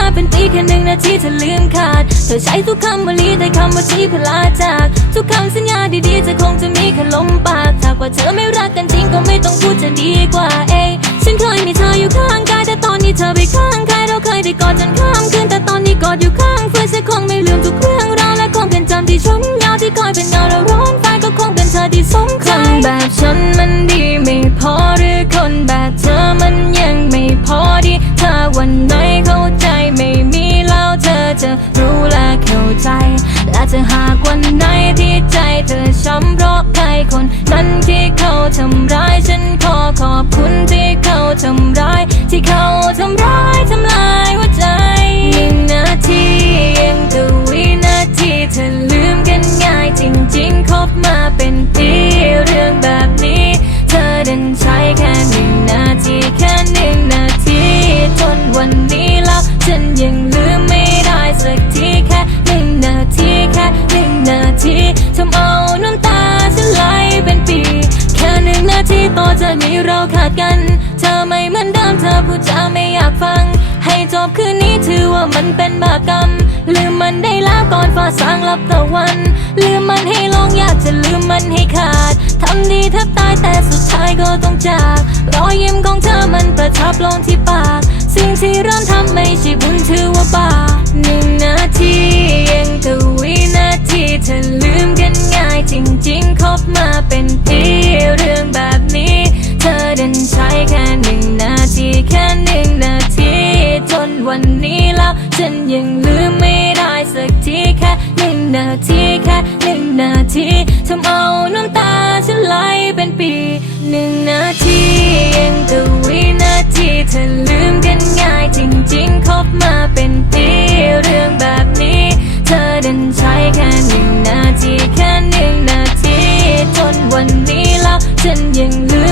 า เป็นปีแค่หนึ่งนาทีเธอลืมขาด เธอใช้ทุกคำวลีแต่คำว่าที่พลาจาก ทุกคำสัญญาดีๆจะคงจะมีแค่ลมปากถ้าว่าเธอไม่รักกันจริงก็ไม่ต้องพูดจะดีกว่าเอ้ฉันเคยมีเธออยู่ข้างกายแต่ตอนนี้เธอไปข้างใครเราเคยได้กอดจนข้ามคืนแต่ตอนนี้กอดอยู่ข้างเพื่อฉันคงไม่ลืมทุกเรื่องราวและคงเป็นจำที่ฉันยาวที่คอยเป็นเงาเราร้อนไฟก็คงเป็นเธอที่สงสัยคนแบบฉันมันดี จะหากวันไหนที่ใจเธอช้ำเพราะใครคนนั้นที่เขาทำร้าย ฉันขอขอบคุณที่เขาทำร้าย ที่เขาทำร้ายทำลายหัวใจหนึ่งนาทียังกับวินาทีเธอลืมกันง่ายจริงๆคบมาเป็นปีเรื่องแบบนี้ เธอเดินใช้แค่หนึ่งนาทีแค่หนึ่งนาทีจนวันนี้แล้วฉันยังลืมไม่ได้สักทีแค่หนึ่งนาที ค่หนึ่งนาทีทำเอาน้ำตาฉันไหลเป็นปี แค่หนึ่งนาทีต่อจากนี้เราขาดกัน เธอไม่เหมือนเดิมเธอพูดจาไม่อยากฟัง ให้จบคืนนี้ถือว่ามันเป็นบาปกรรม ลืมมันได้แล้วก่อนฟ้าสางรับตะวัน ลืมมันให้ลงอยากจะลืมมันให้ขาดทำดีแทบตายแต่สุดท้ายก็ต้องจากรอยยิ้มของเธอมันประทับลงที่ปาก สิ่งที่เริ่มทำไม่ใช่บุญถือว่าบาป บมาเป็นปีเรื่องแบบนี้ เธอเดินใช้แค่หนึ่งนาทีแค่หนึ่งนาทีจนวันนี้แล้วฉันยังลืมไม่ได้สักทีแค่หนึ่งนาทีแค่หนึ่งนาทีทำเอาน้ำตาฉันไหลเป็นปีหนึ่งนาทียังกับวินาทีเธอ แล้ว